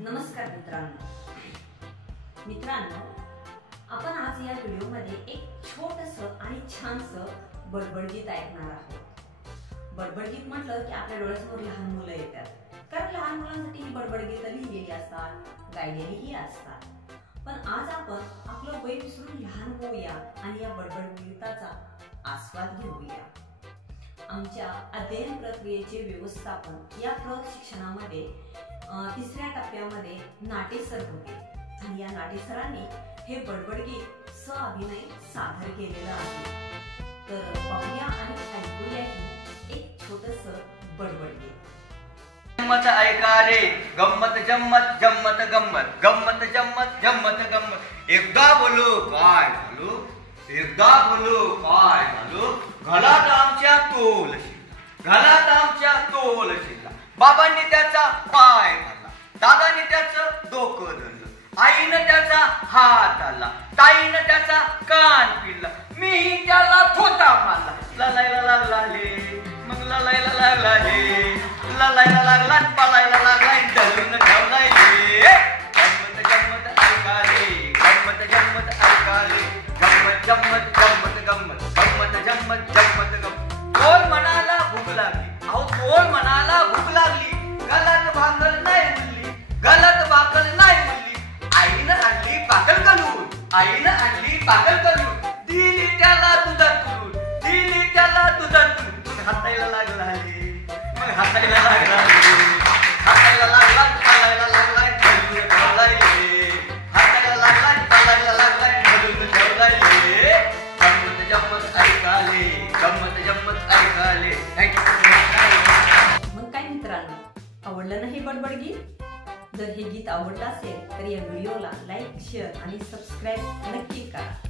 नमस्कार मित्रांनो, आपण आज या व्हिडिओमध्ये एक छोटंसं आणि छानसं बडबड गीत ऐकणार आहोत। बडबड गीत म्हटलं की आपल्या डोळ्यासमोर लहान मुलं येतात, कारण लहान मुलांसाठी ही बडबड गीतं लिहिलेली असतात, गायलेलीही असतात। पण आज आपण आपलं वय विसरून लहान होऊया आणि या बडबड गीताचा आस्वाद घेऊया। आमच्या अध्ययन प्रक्रियेचे व्यवस्थापन या प्रशिक्षणामध्ये तिसऱ्या टप्प्यामध्ये नाटे सर होते आणि या नाटे सरांनी हे बडबड गीत अभिनय सादर केलेलं आहे। तर पाहूया आणि ऐकूया एक छोटंसं बडबड गीत। गम्मत ऐका रे, गम्मत जम्मत जम्मत गम्मत, गम्मत जम्मत जम्मत गम्मत। एकदा बोलू काय झालो, एकदा बोलू काय झालो, घरात आमच्या तोल शिरला, घरात आमच्या तोल शिरला। बाबांनी त्याचा पाय धरला, दादांनी त्याचं डोकं धरलं, आईनं त्याचा हात आला, ताईनं त्याचा कान पिळला, मीही त्याला थोता मारला। ललायला लागला ले, मग ललायला लागला ले, ललायला लागला, पळायला लागला, धरून ठेवलाय ले। गम्मत गम्मत ऐका रे, गम्मत गम्मत ऐका रे, गम्मत जम्मत जम्मत गम्मत, गम्मत जम्मत जम्मत गम्मत। कोण म्हणाला भूक लागली, अहो कोण म्हणाला भूक लागली, गलात भाकर नाही उरली, गलात भाकर नाही उरली। आईनं आणली भाकर करून, आईनं आणली भाकर करून, दिली त्याला दुधात करून, दिली त्याला दुधात करून। मग हातायला लागला रे, मग हातायला लागला रे, हातायला लागला, चालायला लागला, धरून ठेवलाय रे, हातायला लागला, चालायला लागला, धरून ठेवलाय रे। गम्मत जम्मत ऐकाले, गम्मत जम्मत ऐकाले। मग काय मित्रांनो, आवडलं ना हे बडबड गीत? जर हे गीत आवडलं असेल तर या व्हिडिओला लाईक, शेअर आणि सबस्क्राईब नक्की करा।